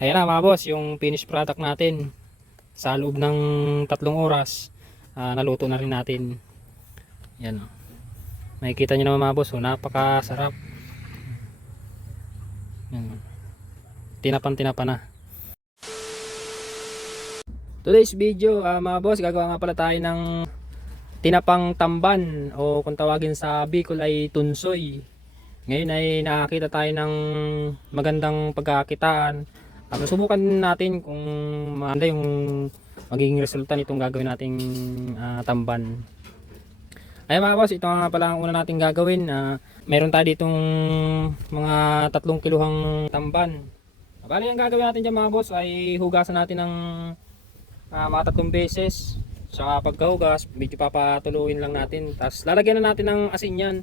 Ayan na mga boss, yung finished product natin. Sa loob ng tatlong oras, ah, naluto na rin natin. Yan. oh. Makikita nyo naman mga boss, oh, napakasarap. Yan. Tinapan-tinapan na. Today's video, ah, mga boss, gagawa nga pala tayo ng tinapang tamban o kung tawagin sa Bicol ay tunsoy. Ngayon ay nakakita tayo ng magandang pagkakitaan. Uh, subukan natin kung maganda yung magiging resulta nitong gagawin nating ah, tamban. Ay mga boss, ito nga pala ang una nating gagawin. Uh, meron tayo ditong mga tatlong kiluhang tamban. Bali ang gagawin natin dyan mga boss ay hugasan natin ng ah, mga tatlong beses. Sa pagkahugas, medyo papatuluin lang natin. Tapos lalagyan na natin ng asin yan.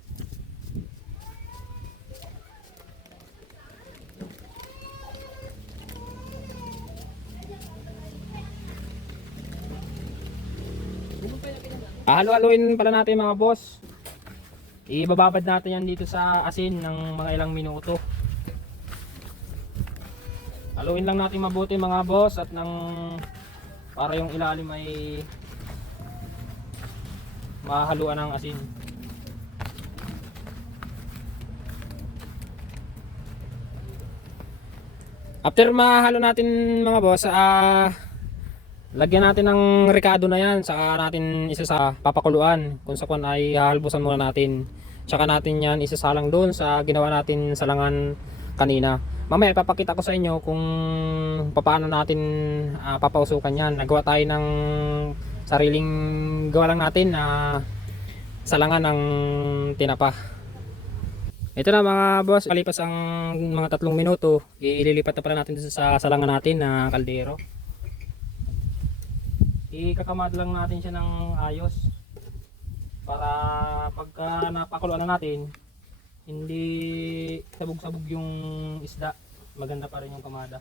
Halo-haloin pala natin mga boss. Ibababad natin yan dito sa asin ng mga ilang minuto. Haluin lang natin mabuti mga boss at nang para yung ilalim ay mahaluan ng asin. After mahalo natin mga boss, ah lagyan natin ng rekado na yan saka natin isa sa papakuluan kung sa kwan ay hahalbusan muna natin. Tsaka natin yan isasalang doon sa ginawa natin salangan kanina. Mamaya ipapakita ko sa inyo kung paano natin ah, papausukan yan. Nagawa tayo ng sariling gawa lang natin na salangan ng tinapa. Ito na mga boss. Kalipas ang mga tatlong minuto ililipat na pala natin sa salangan natin na kaldero ikakamad lang natin siya ng ayos. Para pagka napakuluan na natin hindi sabog-sabog yung isda. Maganda pa rin yung kamada.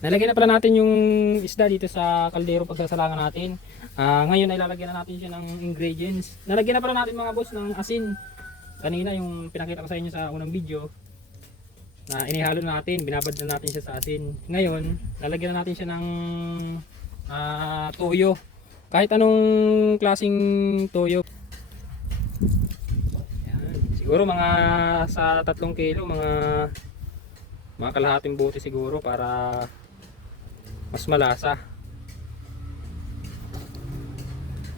Nalagyan na pala natin yung isda dito sa kaldero pagsasalangan natin. Ah, ngayon ay lalagyan na natin siya ng ingredients. Nalagyan na pala natin mga boss ng asin. Kanina yung pinakita ko sa inyo sa unang video na inihalo natin, binabad na natin siya sa asin. Ngayon, lalagyan na natin siya ng ah, toyo. Kahit anong klasing toyo. Yan. Siguro mga sa tatlong kilo, mga mga kalahating bote siguro para mas malasa.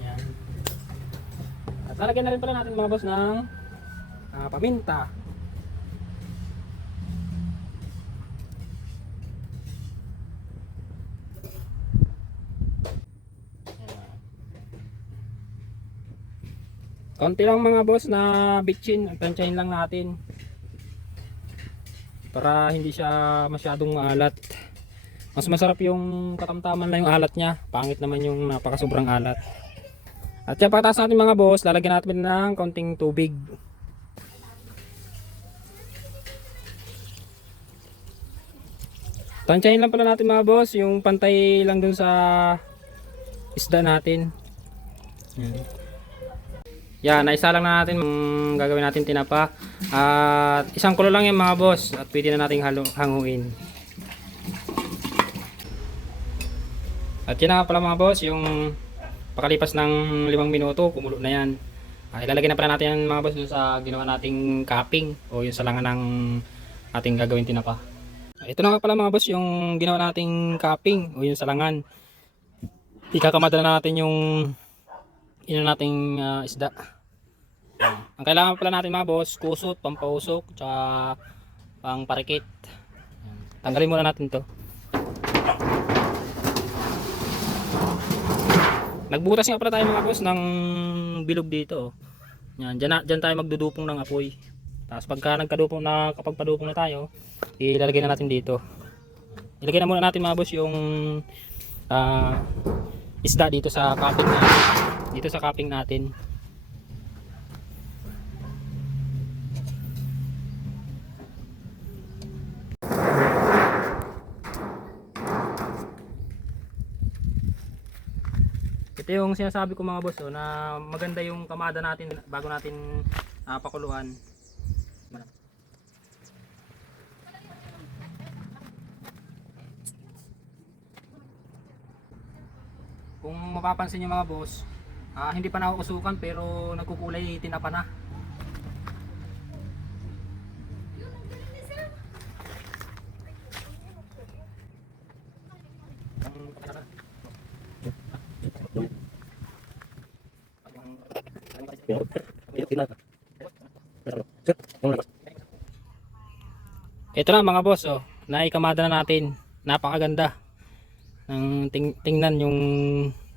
Yan. At lalagyan na rin pala natin mga boss ng ah, paminta. Konti lang mga boss na bitchin, tansyahin lang natin. Para hindi siya masyadong maalat. Mas masarap yung katamtaman lang yung alat niya. Pangit naman yung napaka sobrang alat. At yan pagkatapos natin mga boss, lalagyan natin ng konting tubig. Tansyahin lang pala natin mga boss, yung pantay lang dun sa isda natin. Yan. Yan, naisa lang na natin ang gagawin natin tinapa. At isang kulo lang yan mga boss at pwede na nating hanguin. At yan na pala mga boss, yung pakalipas ng limang minuto, kumulo na yan. Ah, ilalagay na pala natin yan mga boss sa ginawa nating cupping o yung salangan ng ating gagawin tinapa. Ito na pala mga boss yung ginawa nating cupping o yung salangan. Ikakamada na natin yung ino nating ah, isda. Ang kailangan pala natin mga boss, kusot, pampausok, tsaka pang parikit. Tanggalin muna natin to. Nagbutas nga pala tayo mga boss ng bilog dito. oh. Yan, dyan, na, dyan tayo magdudupong ng apoy. Tapos pagka nagkadupong na, kapag padupong na tayo, ilalagay na natin dito. Ilagay na muna natin mga boss yung ah, isda dito sa cupping natin dito sa cupping natin. Ito yung sinasabi ko mga boss oh, na maganda yung kamada natin bago natin uh, pakuluan. Kung mapapansin nyo mga boss ah, hindi pa nauusukan pero nagkukulay tinapa na. Ito na mga boss, oh. Naikamada na natin. Napakaganda. Nang ting tingnan yung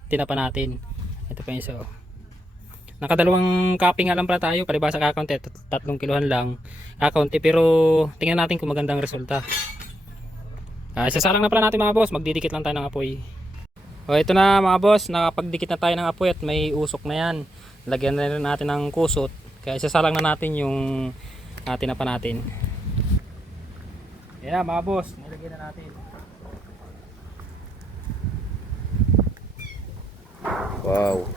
tinapa natin. Oh. Nakadalawang copy nga lang pala tayo. Palibasa kakaunti. tat- Tatlong kiluhan lang. Kakaunti. Pero tingnan natin kung magandang resulta. Ah, isasalang na pala natin mga boss. Magdidikit lang tayo ng apoy. O ito na mga boss. Nakapagdikit na tayo ng apoy at may usok na yan. Lagyan na rin natin ng kusot. Kaya isasalang na natin yung uh, tinapa natin. Yan mga boss, nilagyan na natin. Wow.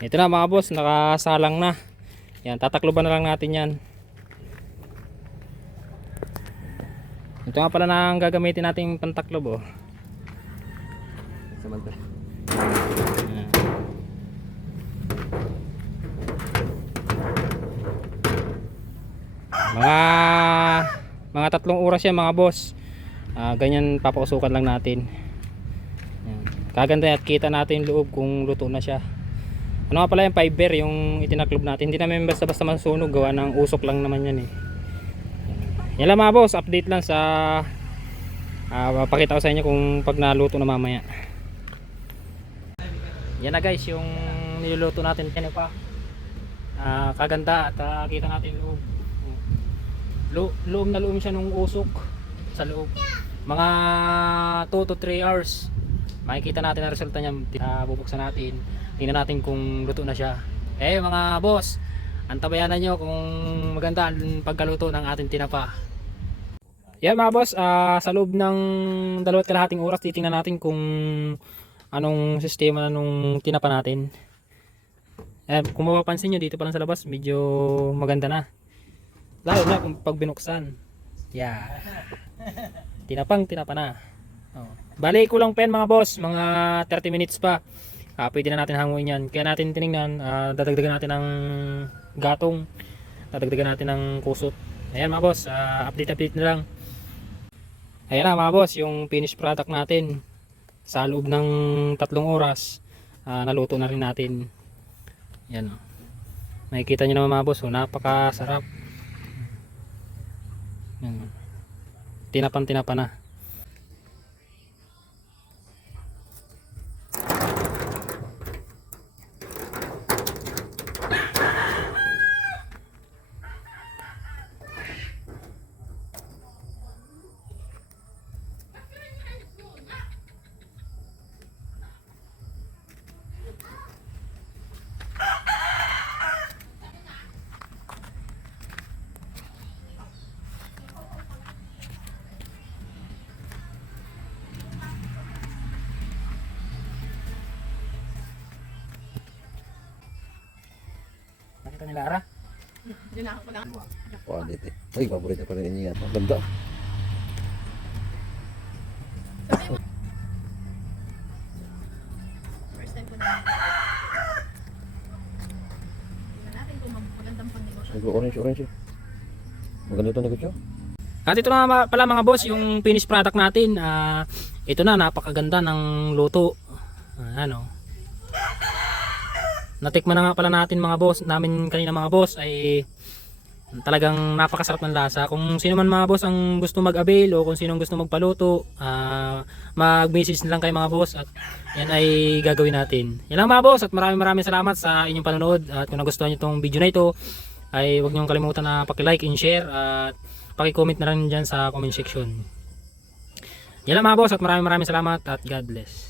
Ito na mga boss, nakasalang na. Yan, tatakloban na lang natin yan. Ito nga pala na ang gagamitin nating pantaklob oh. Samantha. Yan. Mga mga tatlong oras yan mga boss. Ah, ganyan papausukan lang natin. Kaganda at kita natin yung loob kung luto na siya. Ano nga pala yung fiber yung itinaklob natin. Hindi namin basta basta masunog gawa ng usok lang naman yan eh. Yan lang mga boss, update lang sa ah mapakita ko sa inyo kung pag naluto na mamaya. Yan na guys yung niluluto natin yan pa. Ah, kaganda at ah, kita natin loob. Lo loob na loob siya nung usok sa loob. Mga 2 to 3 hours. Makikita natin ang resulta niya. Uh, bubuksan natin. Tingnan natin kung luto na siya. Eh mga boss, antabayanan nyo kung maganda ang pagkaluto ng ating tinapa. Yan mga boss, ah, sa loob ng dalawat kalahating oras titingnan natin kung anong sistema nung tinapa natin. Eh, kung mapapansin nyo dito pa sa labas, medyo maganda na. Lalo na kung pag binuksan. Yeah. Tinapang tinapa na. Oh. Bali ko lang pen mga boss, mga 30 minutes pa. Ah, pwede na natin hanguin yan. Kaya natin tinignan, ah, dadagdagan natin ng gatong. Dadagdagan natin ng kusot. Ayan mga boss, ah, update update na lang. Ayan na mga boss, yung finished product natin. Sa loob ng tatlong oras, ah, naluto na rin natin. Yan. Makikita nyo naman mga boss, oh, napakasarap. Yan. Tinapan tinapan na. Nakita nila Ara? Quality. Ay, paborito ko rin niya. Ang ganda. Nag-orange, orange. Maganda ito negosyo. At ito na pala mga boss, yung finished product natin. ah ito na, napakaganda ng luto. Ah, ano. Natikman na nga pala natin mga boss, namin kanina mga boss ay talagang napakasarap ng lasa. Kung sino man mga boss ang gusto mag-avail o kung sino gusto magpaluto, ah mag-message na lang kay mga boss at yan ay gagawin natin. Yan lang mga boss at maraming maraming salamat sa inyong panonood at kung nagustuhan niyo itong video na ito ay huwag niyong kalimutan na paki-like and share at paki-comment na rin dyan sa comment section. Yan lang mga boss at maraming maraming salamat at God bless.